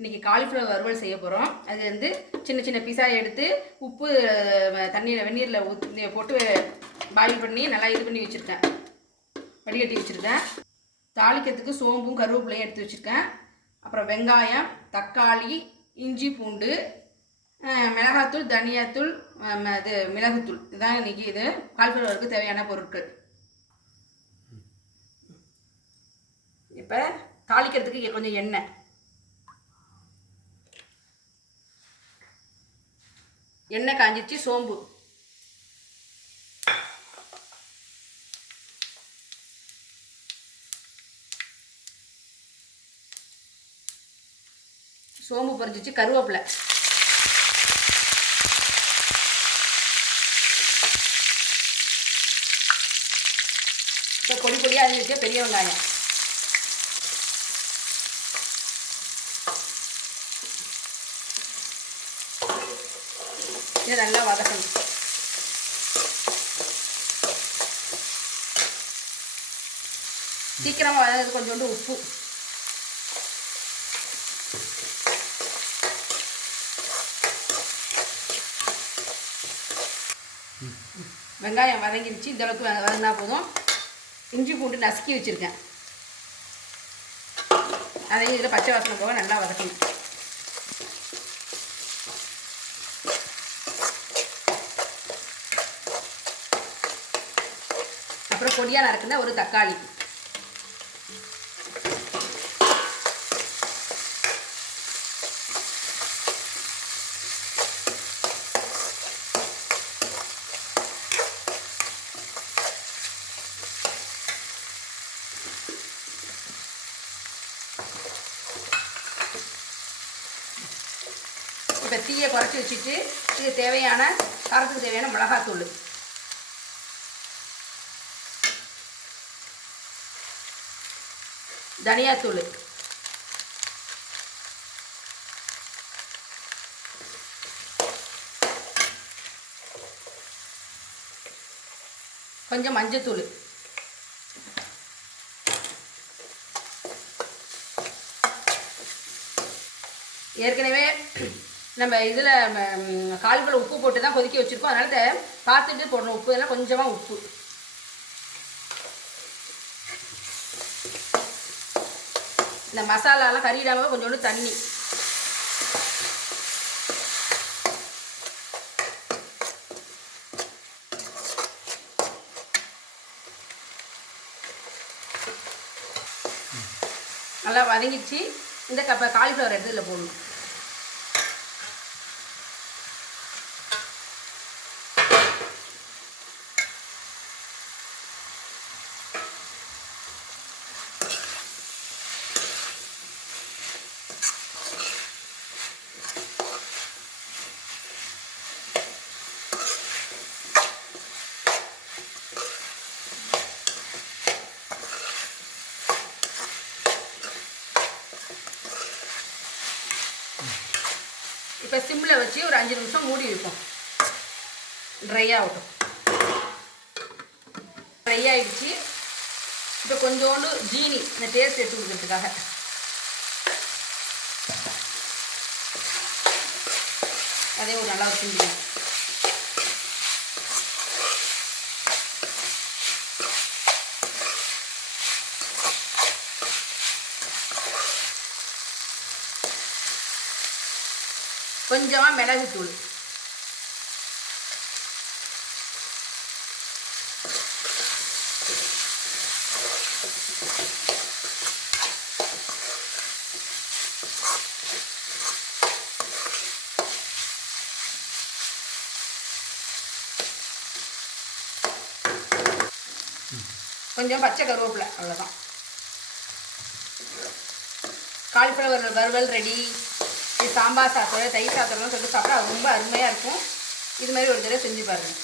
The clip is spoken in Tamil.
இன்றைக்கி காலிஃப்ளவர் வறுவல் செய்ய போகிறோம். அது வந்து சின்ன சின்ன பீஸாக எடுத்து உப்பு தண்ணியில் வெந்நீரில் ஊற்றி போட்டு பாயில் பண்ணி நல்லா இது பண்ணி வச்சுருக்கேன், வடிகட்டி வச்சுருக்கேன். தாளிக்கிறதுக்கு சோம்பும் கருவேப்பிலையும் எடுத்து வச்சுருக்கேன். அப்புறம் வெங்காயம், தக்காளி, இஞ்சி, பூண்டு, மிளகாத்தூள், தனியாத்தூள், இது மிளகுத்தூள். இதுதான் இன்றைக்கி இது காலிஃப்ளவருக்கு தேவையான பொருட்கள். இப்போ தாளிக்கிறதுக்கு கொஞ்சம் எண்ணெய் காஞ்சிச்சு. சோம்பு, சோம்பு பொரிஞ்சிச்சு. கருவேப்பிலை, இப்போ பொடி பொடியாக அரிஞ்சு வச்ச பெரிய வெங்காயம், இதை நல்லா வதக்கணும். சீக்கிரமாக வதங்கிறது கொஞ்சோண்டு உப்பு, வெங்காயம் வதங்கிடுச்சு. இந்த அளவுக்கு வதங்கினா போதும். இஞ்சி பூண்டு நசுக்கி வச்சுருக்கேன், அதையும் இதில் பச்சை வாசனை போக நல்லா வதக்கணும். அப்புறம் பொடியாக நறுக்குன ஒரு தக்காளி, இப்போ தீயை குறைச்சி வச்சுட்டு இது தேவையான காரத்துக்கு தேவையான மிளகாத்தூள், தனியாத்தூள், கொஞ்சம் மஞ்சத்தூள், ஏற்கனவே நம்ம இதில் காலிஃப்ளவர் உப்பு போட்டு தான் கொதிக்க வச்சுருக்கோம். அதனால் பார்த்துட்டு போடணும் உப்பு. இதெல்லாம் கொஞ்சமாக உப்பு, இந்த மசாலாலாம் கறியிடாமல் கொஞ்சோண்டு தண்ணி, நல்லா வதங்கிச்சு. இந்த காலிஃப்ளவர் எடுத்து இதில் போடணும். இப்போ சிம்மில் வச்சு ஒரு 5 நிமிஷம் மூடி வைப்போம், ட்ரை ஆகட்டும். ட்ரை ஆகிடுச்சு. இப்போ கொஞ்சோண்டு ஜீனி இந்த டேஸ்ட் எடுத்து கொடுக்கறதுக்காக, அதே ஒரு நல்லா கிண்டிக்கணும். கொஞ்சமாக மிளகுத்தூள், கொஞ்சம் பச்சை கருவேப்பிலை, அவ்வளோதான். காலிஃப்ளவர் வறுவல் ரெடி. இது சாம்பார் சாதத்தோட தயிர் சாதத்தோட தொட்டு சாப்பிட்டா ரொம்ப அருமையாக இருக்கும். இது மாதிரி ஒரு தடவை செஞ்சு பாருங்கள்.